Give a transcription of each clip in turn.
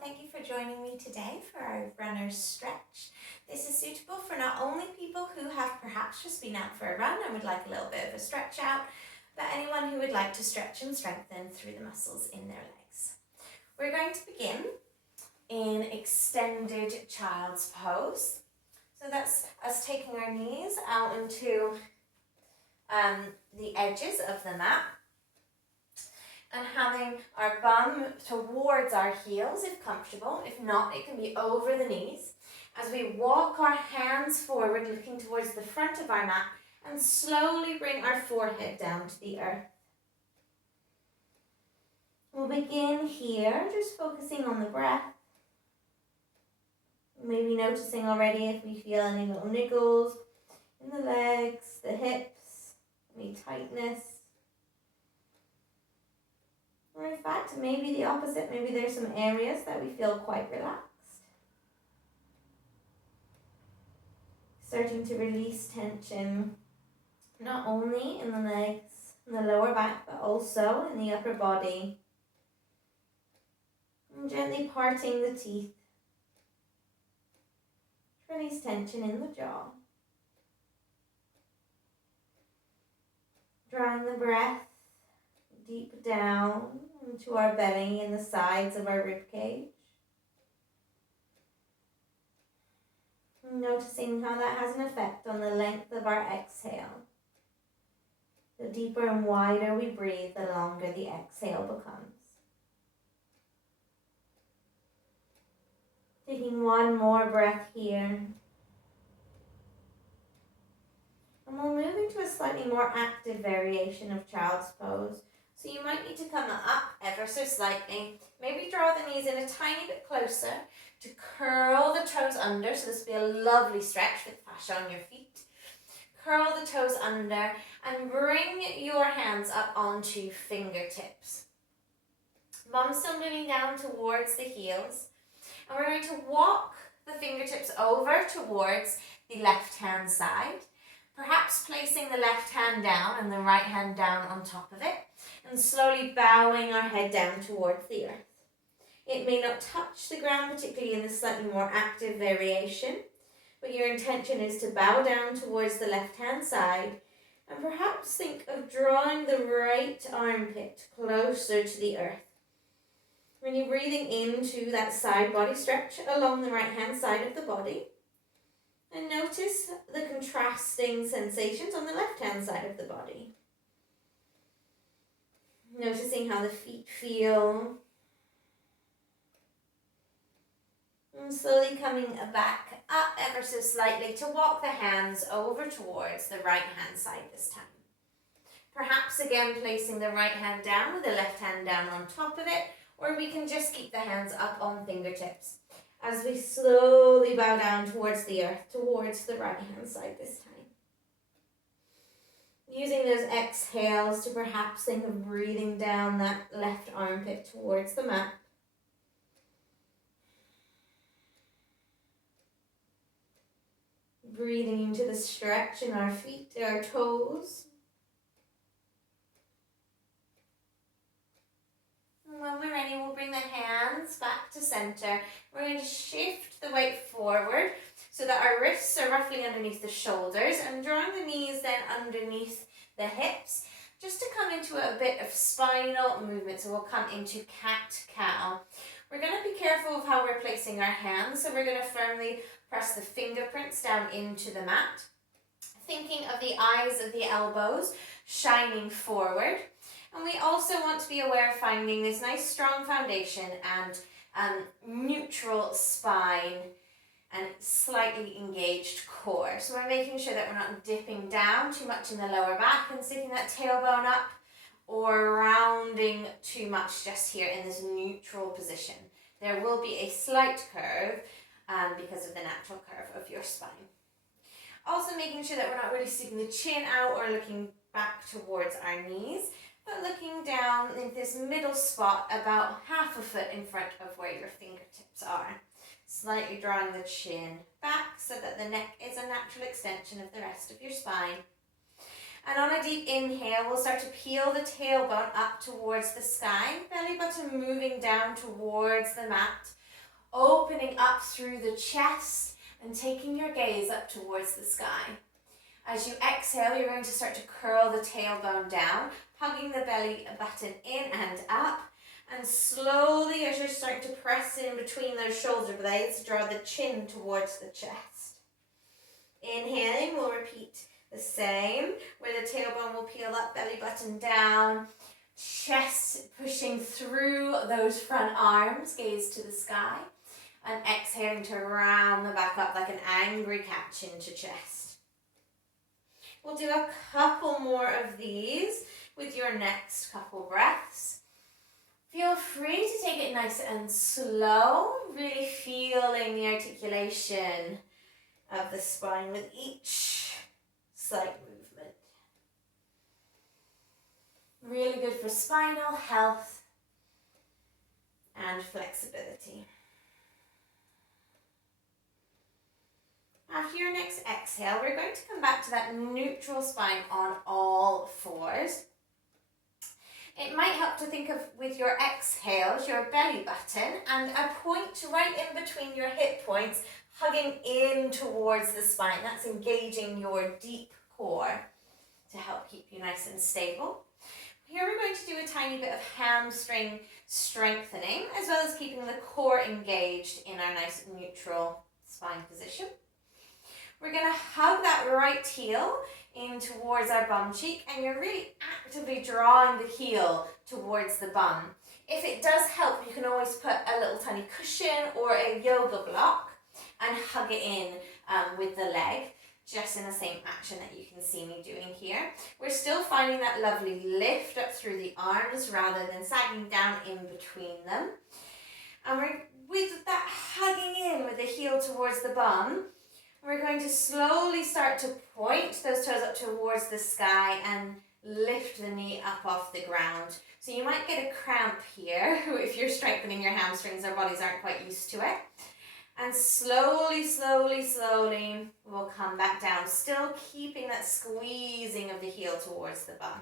thank you for joining me today for our runner's stretch. This is suitable for not only people who have perhaps just been out for a run and would like a little bit of a stretch out, but anyone who would like to stretch and strengthen through the muscles in their legs. We're going to begin in extended child's pose. So that's us taking our knees out into the edges of the mat and having our bum towards our heels if comfortable. If not, it can be over the knees. As we walk our hands forward, looking towards the front of our mat, and slowly bring our forehead down to the earth. We'll begin here, just focusing on the breath. Maybe noticing already if we feel any little niggles in the legs, the hips, any tightness. Or in fact, maybe the opposite, maybe there's some areas that we feel quite relaxed. Starting to release tension, not only in the legs and the lower back, but also in the upper body. And gently parting the teeth. Release tension in the jaw. Drawing the breath deep down into our belly and the sides of our rib cage. Noticing how that has an effect on the length of our exhale. The deeper and wider we breathe, the longer the exhale becomes. Taking one more breath here. And we'll move into a slightly more active variation of child's pose. So you might need to come up ever so slightly. Maybe draw the knees in a tiny bit closer to curl the toes under. So this will be a lovely stretch with fascia on your feet. Curl the toes under and bring your hands up onto fingertips. Bum still moving down towards the heels. And we're going to walk the fingertips over towards the left hand side. Perhaps placing the left hand down and the right hand down on top of it. And slowly bowing our head down towards the earth. It may not touch the ground, particularly in this slightly more active variation, but your intention is to bow down towards the left-hand side and perhaps think of drawing the right armpit closer to the earth. When you're breathing into that side body stretch along the right-hand side of the body, and notice the contrasting sensations on the left-hand side of the body. Noticing how the feet feel. And slowly coming back up ever so slightly to walk the hands over towards the right hand side this time. Perhaps again placing the right hand down with the left hand down on top of it, or we can just keep the hands up on fingertips as we slowly bow down towards the earth, towards the right hand side this time. Using those exhales to perhaps think of breathing down that left armpit towards the mat. Breathing into the stretch in our feet, our toes. And when we're ready, we'll bring the hands back to center. We're going to shift the weight forward so that our wrists are roughly underneath the shoulders and drawing the knees then underneath the hips just to come into a bit of spinal movement. So we'll come into cat-cow. We're going to be careful of how we're placing our hands. So we're going to firmly press the fingerprints down into the mat. Thinking of the eyes of the elbows shining forward. And we also want to be aware of finding this nice strong foundation and neutral spine and slightly engaged core. So we're making sure that we're not dipping down too much in the lower back and sticking that tailbone up or rounding too much just here in this neutral position. There will be a slight curve because of the natural curve of your spine. Also making sure that we're not really sticking the chin out or looking back towards our knees, but looking down in this middle spot about half a foot in front of where your fingertips are. Slightly drawing the chin back so that the neck is a natural extension of the rest of your spine. And on a deep inhale, we'll start to peel the tailbone up towards the sky, belly button moving down towards the mat, opening up through the chest and taking your gaze up towards the sky. As you exhale, you're going to start to curl the tailbone down, hugging the belly button in and up. And slowly, as you're starting to press in between those shoulder blades, draw the chin towards the chest. Inhaling, we'll repeat the same, where the tailbone will peel up, belly button down, chest pushing through those front arms, gaze to the sky. And exhaling to round the back up like an angry cat, chin to chest. We'll do a couple more of these with your next couple breaths. Feel free to take it nice and slow, really feeling the articulation of the spine with each slight movement. Really good for spinal health and flexibility. After your next exhale, we're going to come back to that neutral spine on all fours. It might help to think of, with your exhales, your belly button and a point right in between your hip points, hugging in towards the spine. That's engaging your deep core to help keep you nice and stable. Here we're going to do a tiny bit of hamstring strengthening, as well as keeping the core engaged in our nice neutral spine position. We're going to hug that right heel in towards our bum cheek, and you're really actively drawing the heel towards the bum. If it does help, you can always put a little tiny cushion or a yoga block and hug it in with the leg, just in the same action that you can see me doing here. We're still finding that lovely lift up through the arms rather than sagging down in between them. And we're, with that hugging in with the heel towards the bum, we're going to slowly start to point those toes up towards the sky and lift the knee up off the ground. So you might get a cramp here if you're strengthening your hamstrings. Our bodies aren't quite used to it. And slowly, slowly, slowly, we'll come back down, still keeping that squeezing of the heel towards the bum.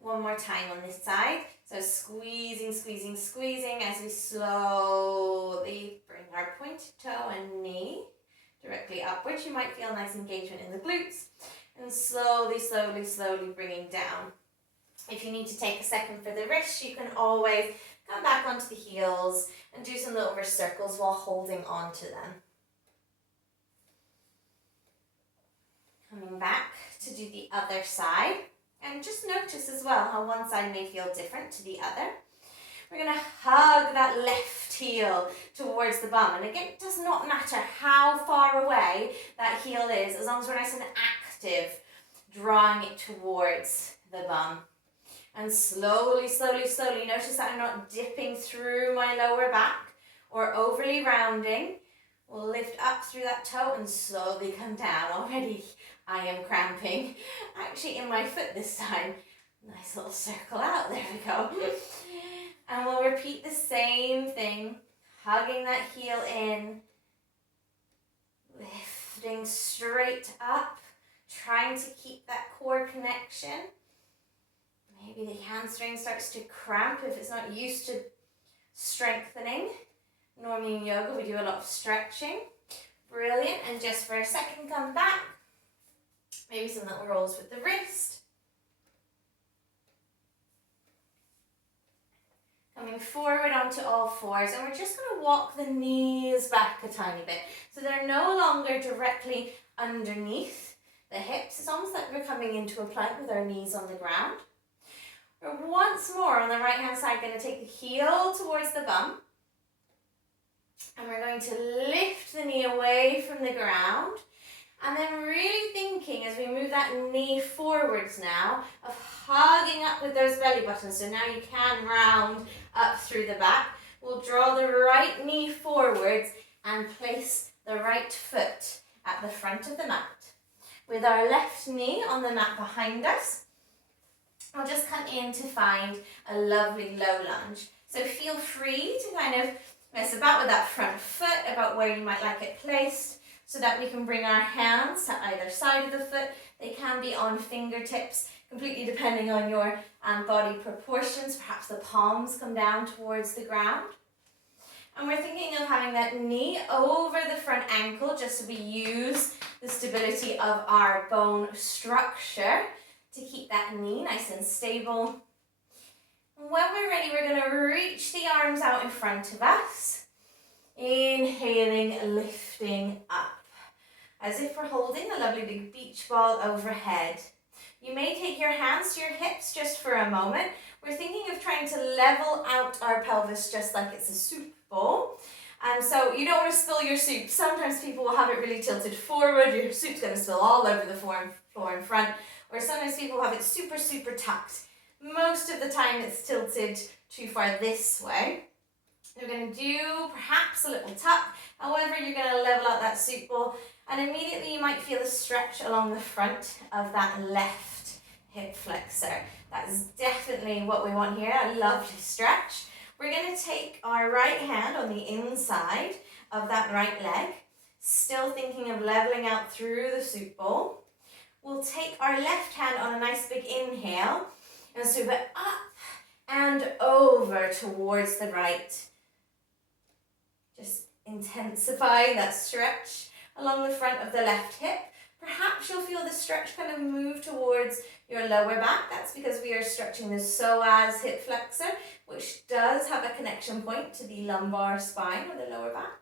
One more time on this side. So squeezing, squeezing, squeezing as we slowly bring our pointed toe and knee directly upwards. You might feel a nice engagement in the glutes. And slowly, slowly, slowly bringing down. If you need to take a second for the wrist, you can always come back onto the heels and do some little wrist circles while holding on to them. Coming back to do the other side. And just notice as well how one side may feel different to the other. We're going to hug that left heel towards the bum. And again, it does not matter how far away that heel is, as long as we're nice and active, drawing it towards the bum. And slowly, slowly, slowly, notice that I'm not dipping through my lower back or overly rounding. We'll lift up through that toe and slowly come down. Already I am cramping, actually in my foot this time. Nice little circle out, there we go. And we'll repeat the same thing, hugging that heel in, lifting straight up, trying to keep that core connection. Maybe the hamstring starts to cramp if it's not used to strengthening. Normally in yoga we do a lot of stretching. Brilliant. And just for a second, come back. Maybe some little rolls with the wrist. Coming forward onto all fours, and we're just going to walk the knees back a tiny bit. So they're no longer directly underneath the hips. It's almost like we're coming into a plank with our knees on the ground. We're once more on the right hand side going to take the heel towards the bum. And we're going to lift the knee away from the ground. And then really thinking as we move that knee forwards now of hugging up with those belly buttons. So now you can round up through the back. We'll draw the right knee forwards and place the right foot at the front of the mat. With our left knee on the mat behind us, I'll just come in to find a lovely low lunge. So feel free to kind of mess about with that front foot, about where you might like it placed, so that we can bring our hands to either side of the foot. They can be on fingertips, completely depending on your body proportions. Perhaps the palms come down towards the ground. And we're thinking of having that knee over the front ankle just so we use the stability of our bone structure to keep that knee nice and stable. When we're ready, we're going to reach the arms out in front of us. Inhaling, lifting up, as if we're holding a lovely big beach ball overhead. You may take your hands to your hips just for a moment. We're thinking of trying to level out our pelvis just like it's a soup bowl. And so you don't want to spill your soup. Sometimes people will have it really tilted forward. Your soup's going to spill all over the floor in front. Or sometimes people have it super, super tucked. Most of the time it's tilted too far this way. You're going to do perhaps a little tuck. However, you're going to level out that soup bowl. And immediately you might feel a stretch along the front of that left hip flexor. That is definitely what we want here, a lovely stretch. We're going to take our right hand on the inside of that right leg, still thinking of leveling out through the soup bowl. We'll take our left hand on a nice big inhale and sweep it up and over towards the right. Just intensifying that stretch along the front of the left hip. Perhaps you'll feel the stretch kind of move towards your lower back. That's because we are stretching the psoas hip flexor, which does have a connection point to the lumbar spine or the lower back.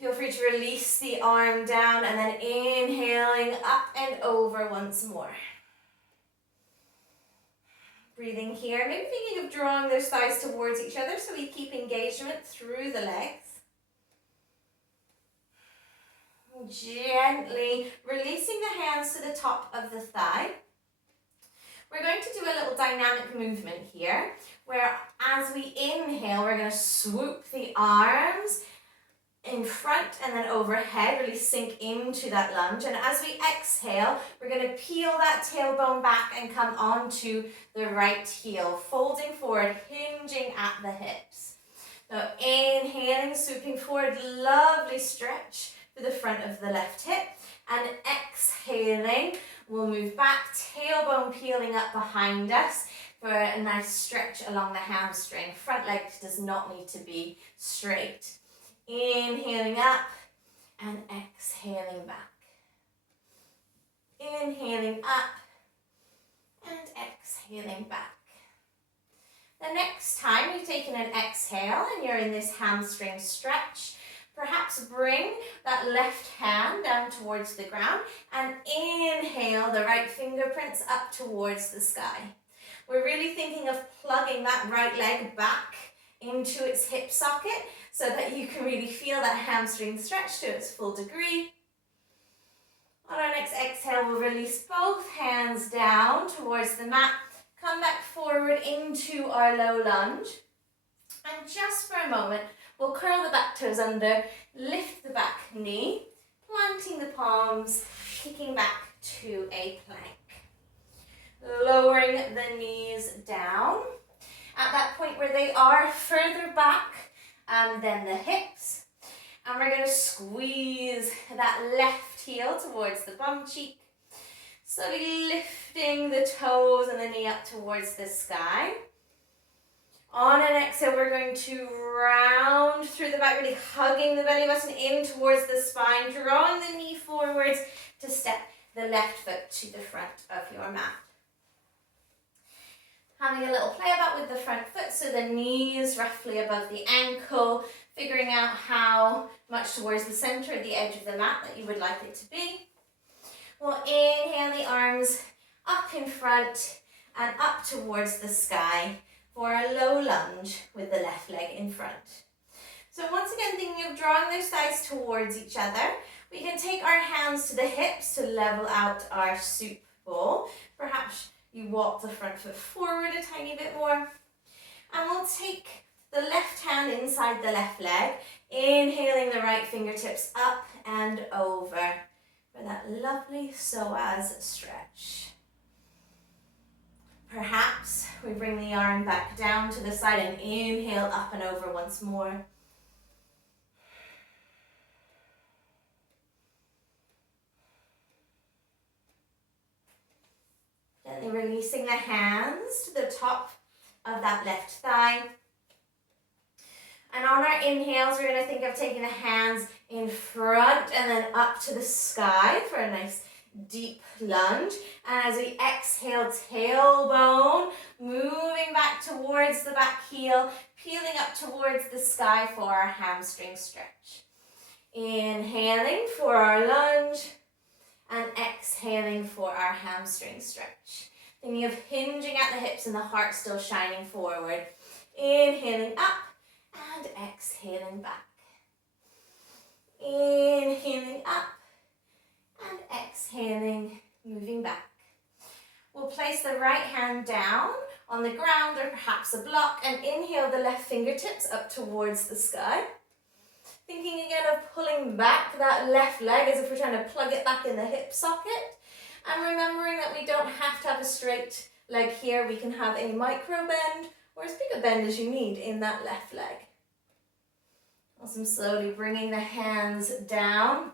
Feel free to release the arm down and then inhaling up and over once more. Breathing here, maybe thinking of drawing those thighs towards each other so we keep engagement through the legs. Gently releasing the hands to the top of the thigh. We're going to do a little dynamic movement here, where as we inhale, we're going to swoop the arms in front and then overhead, really sink into that lunge. And as we exhale, we're going to peel that tailbone back and come onto the right heel, folding forward, hinging at the hips. So inhaling, swooping forward, lovely stretch for the front of the left hip, and exhaling, we'll move back, tailbone peeling up behind us for a nice stretch along the hamstring. Front leg does not need to be straight. Inhaling up and exhaling back. Inhaling up and exhaling back. The next time you've taken an exhale and you're in this hamstring stretch, perhaps bring that left hand down towards the ground and inhale the right fingerprints up towards the sky. We're really thinking of plugging that right leg back into its hip socket so that you can really feel that hamstring stretch to its full degree. On our next exhale, we'll release both hands down towards the mat, come back forward into our low lunge, and just for a moment, we'll curl the back toes under, lift the back knee, planting the palms, kicking back to a plank. Lowering the knees down. At that point where they are further back than the hips. And we're going to squeeze that left heel towards the bum cheek. Slowly lifting the toes and the knee up towards the sky. On an exhale, we're going to round through the back, really hugging the belly button in towards the spine, drawing the knee forwards to step the left foot to the front of your mat. Having a little play about with the front foot, so the knee is roughly above the ankle, figuring out how much towards the center of the edge of the mat that you would like it to be. We'll inhale the arms up in front and up towards the sky for a low lunge with the left leg in front. So once again, thinking of drawing those thighs towards each other, we can take our hands to the hips to level out our soup bowl. Perhaps you walk the front foot forward a tiny bit more. And we'll take the left hand inside the left leg, inhaling the right fingertips up and over for that lovely psoas stretch. Perhaps we bring the arm back down to the side and inhale up and over once more. Gently releasing the hands to the top of that left thigh. And on our inhales, we're going to think of taking the hands in front and then up to the sky for a nice deep lunge. And as we exhale, tailbone, moving back towards the back heel, peeling up towards the sky for our hamstring stretch. Inhaling for our lunge and exhaling for our hamstring stretch. Thinking of hinging at the hips and the heart still shining forward. Inhaling up and exhaling back. Inhaling up and exhaling, moving back. We'll place the right hand down on the ground or perhaps a block and inhale the left fingertips up towards the sky. Thinking again of pulling back that left leg as if we're trying to plug it back in the hip socket. And remembering that we don't have to have a straight leg here. We can have a micro bend or as big a bend as you need in that left leg. Awesome. Slowly bringing the hands down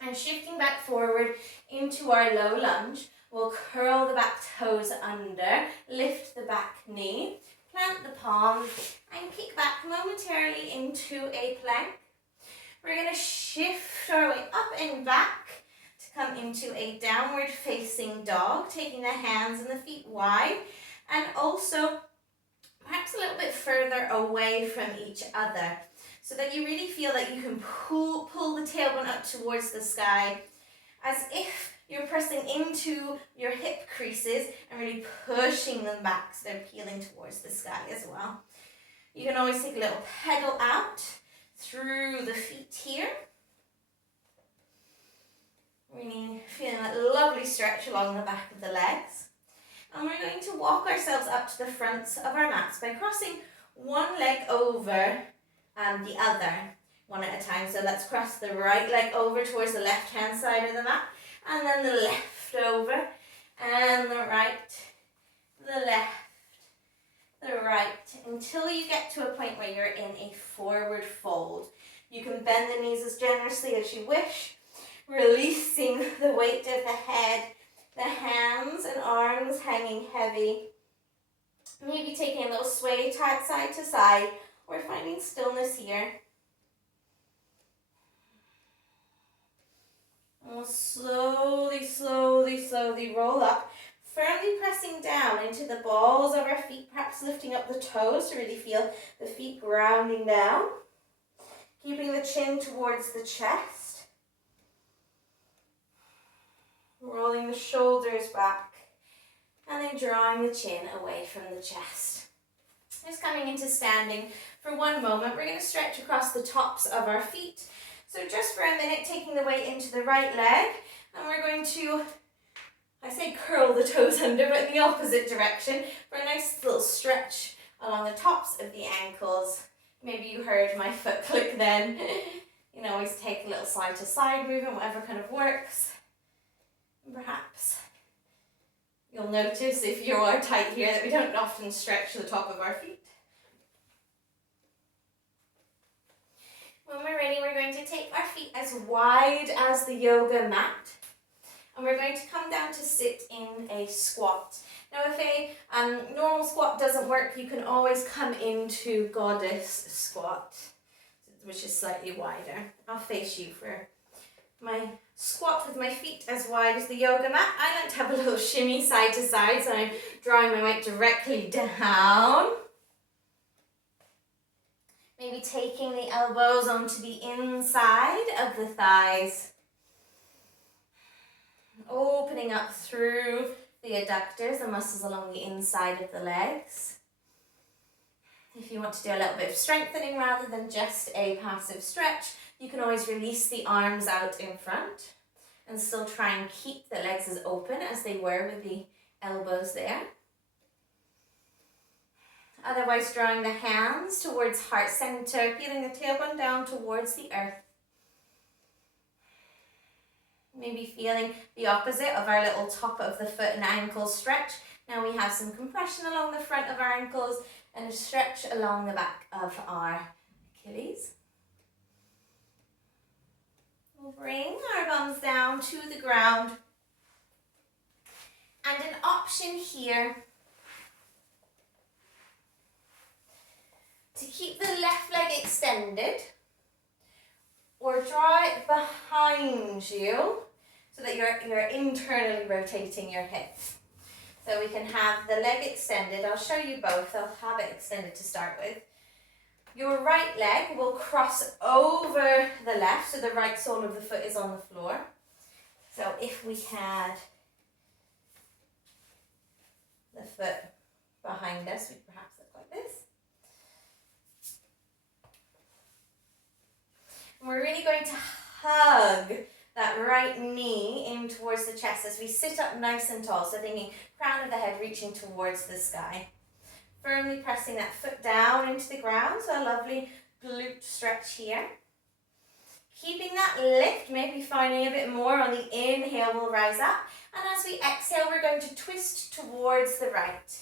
and shifting back forward into our low lunge. We'll curl the back toes under, lift the back knee, plant the palms and kick back momentarily into a plank. We're going to shift our way up and back to come into a downward facing dog, taking the hands and the feet wide and also perhaps a little bit further away from each other so that you really feel that you can pull the tailbone up towards the sky as if you're pressing into your hip creases and really pushing them back so they're peeling towards the sky as well. You can always take a little pedal out through the feet here. Really feeling that lovely stretch along the back of the legs. And we're going to walk ourselves up to the fronts of our mats by crossing one leg over the other, one at a time. So let's cross the right leg over towards the left hand side of the mat, and then the left over, and the right, the left, the right, until you get to a point where you're in a forward fold. You can bend the knees as generously as you wish, releasing the weight of the head, the hands and arms hanging heavy. Maybe taking a little sway side to side. We're finding stillness here. And we'll slowly, slowly, slowly roll up, firmly pressing down into the balls of our feet, perhaps lifting up the toes to really feel the feet grounding down. Keeping the chin towards the chest. Rolling the shoulders back and then drawing the chin away from the chest. Just coming into standing for one moment. We're going to stretch across the tops of our feet. So just for a minute, taking the weight into the right leg, and we're going to, I say curl the toes under, but in the opposite direction for a nice little stretch along the tops of the ankles. Maybe you heard my foot click then. You can always take a little side to side movement, whatever kind of works. Perhaps you'll notice if you are tight here that we don't often stretch the top of our feet. When we're ready, we're going to take our feet as wide as the yoga mat. And we're going to come down to sit in a squat. Now if a normal squat doesn't work, you can always come into goddess squat, which is slightly wider. I'll face you for my squat with my feet as wide as the yoga mat. I like to have a little shimmy side to side, so I'm drawing my weight directly down. Maybe taking the elbows onto the inside of the thighs. Opening up through the adductors, the muscles along the inside of the legs. If you want to do a little bit of strengthening rather than just a passive stretch, you can always release the arms out in front and still try and keep the legs as open as they were with the elbows there. Otherwise, drawing the hands towards heart center, peeling the tailbone down towards the earth. Maybe feeling the opposite of our little top of the foot and ankle stretch. Now we have some compression along the front of our ankles and a stretch along the back of our Achilles. We'll bring our bums down to the ground. And an option here to keep the left leg extended, or draw it behind you so that you're internally rotating your hips. So we can have the leg extended. I'll show you both. I'll have it extended to start with. Your right leg will cross over the left, so the right sole of the foot is on the floor. So if we had the foot behind us, we'd perhaps look like this. And we're really going to hug that right knee in towards the chest as we sit up nice and tall. So thinking crown of the head reaching towards the sky. Firmly pressing that foot down into the ground, so a lovely glute stretch here. Keeping that lift, maybe finding a bit more on the inhale, we'll rise up. And as we exhale, we're going to twist towards the right.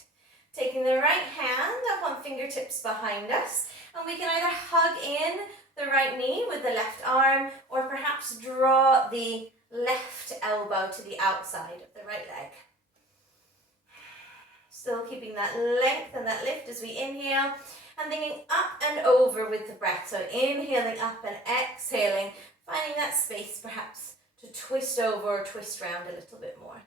Taking the right hand up on fingertips behind us. And we can either hug in the right knee with the left arm, or perhaps draw the left elbow to the outside of the right leg. Still keeping that length and that lift as we inhale, and thinking up and over with the breath. So inhaling up and exhaling, finding that space perhaps to twist over or twist round a little bit more.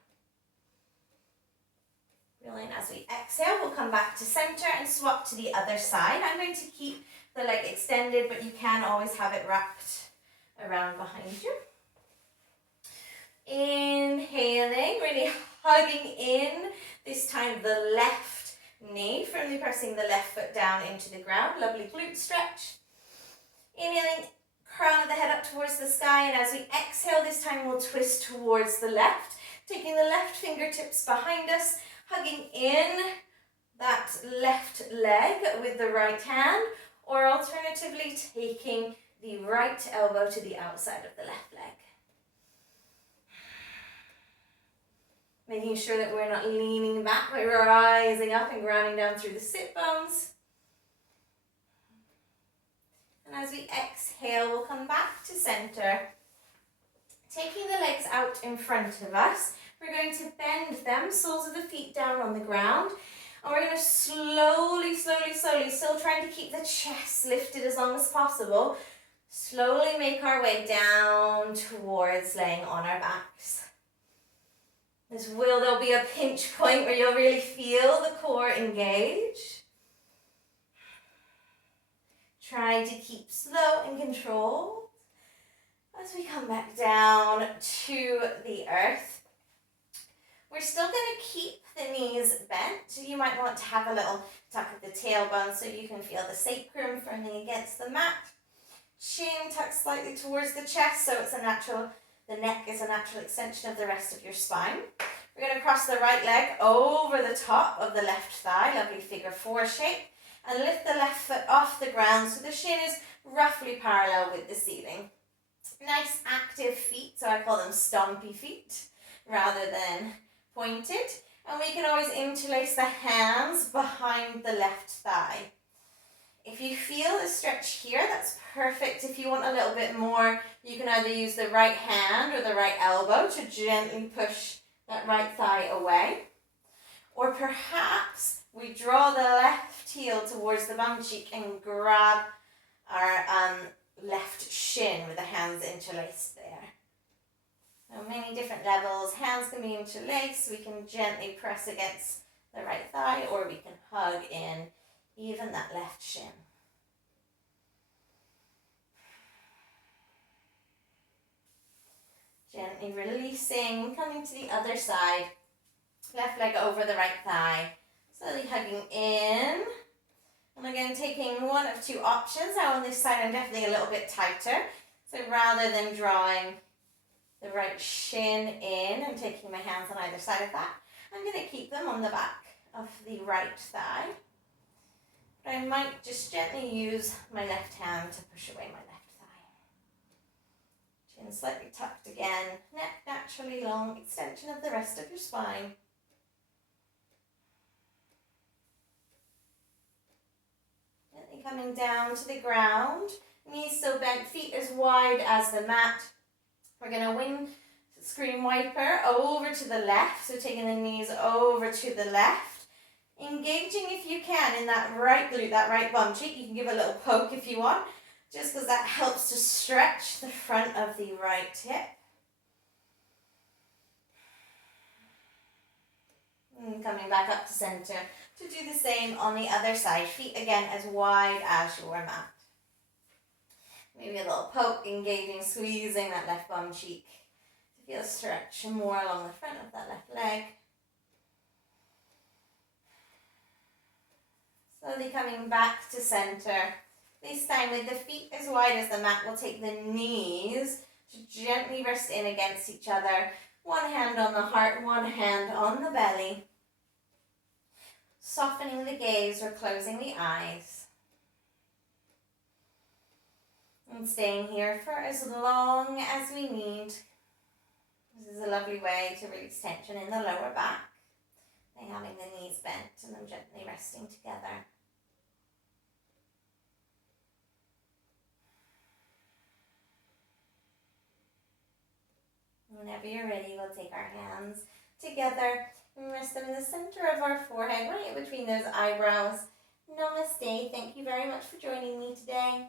Brilliant. As we exhale, we'll come back to center and swap to the other side. I'm going to keep the leg extended, but you can always have it wrapped around behind you. Inhaling, really hugging in, this time the left knee, firmly pressing the left foot down into the ground. Lovely glute stretch. Inhaling, crown of the head up towards the sky, and as we exhale, this time we'll twist towards the left, taking the left fingertips behind us, hugging in that left leg with the right hand, or alternatively taking the right elbow to the outside of the left leg. Making sure that we're not leaning back, but rising up and grounding down through the sit bones. And as we exhale, we'll come back to center. Taking the legs out in front of us, we're going to bend them, soles of the feet down on the ground. And we're going to slowly, still trying to keep the chest lifted as long as possible, slowly make our way down towards laying on our backs. There'll be a pinch point where you'll really feel the core engage. Try to keep slow and controlled as we come back down to the earth. We're still going to keep the knees bent. You might want to have a little tuck of the tailbone so you can feel the sacrum firmly against the mat. Chin tucked slightly towards the chest, so the neck is a natural extension of the rest of your spine. We're going to cross the right leg over the top of the left thigh, lovely figure four shape, and lift the left foot off the ground so the shin is roughly parallel with the ceiling. Nice active feet, so I call them stompy feet rather than pointed. And we can always interlace the hands behind the left thigh. If you feel a stretch here, that's perfect. If you want a little bit more, you can either use the right hand or the right elbow to gently push that right thigh away. Or perhaps we draw the left heel towards the bum cheek and grab our left shin with the hands interlaced there. So many different levels. Hands can be interlaced. We can gently press against the right thigh, or we can hug in even that left shin. Gently releasing, coming to the other side. Left leg over the right thigh. Slowly hugging in. And again, taking one of two options. Now on this side, I'm definitely a little bit tighter. So rather than drawing the right shin in and taking my hands on either side of that, I'm going to keep them on the back of the right thigh. But I might just gently use my left hand to push away my left thigh. Chin slightly tucked again, neck naturally long, extension of the rest of your spine. Gently coming down to the ground, knees still bent, feet as wide as the mat. We're going to windscreen wiper over to the left, so taking the knees over to the left. Engaging if you can in that right glute, that right bum cheek. You can give a little poke if you want, just because that helps to stretch the front of the right hip. And coming back up to center to do the same on the other side. Feet again as wide as your mat. Maybe a little poke, engaging, squeezing that left bum cheek to feel a stretch more along the front of that left leg. Slowly coming back to center. This time with the feet as wide as the mat, we'll take the knees to gently rest in against each other. One hand on the heart, one hand on the belly. Softening the gaze or closing the eyes. And staying here for as long as we need. This is a lovely way to release tension in the lower back by having the knees bent and them gently resting together. Whenever you're ready, we'll take our hands together and rest them in the center of our forehead, right in between those eyebrows. Namaste. Thank you very much for joining me today.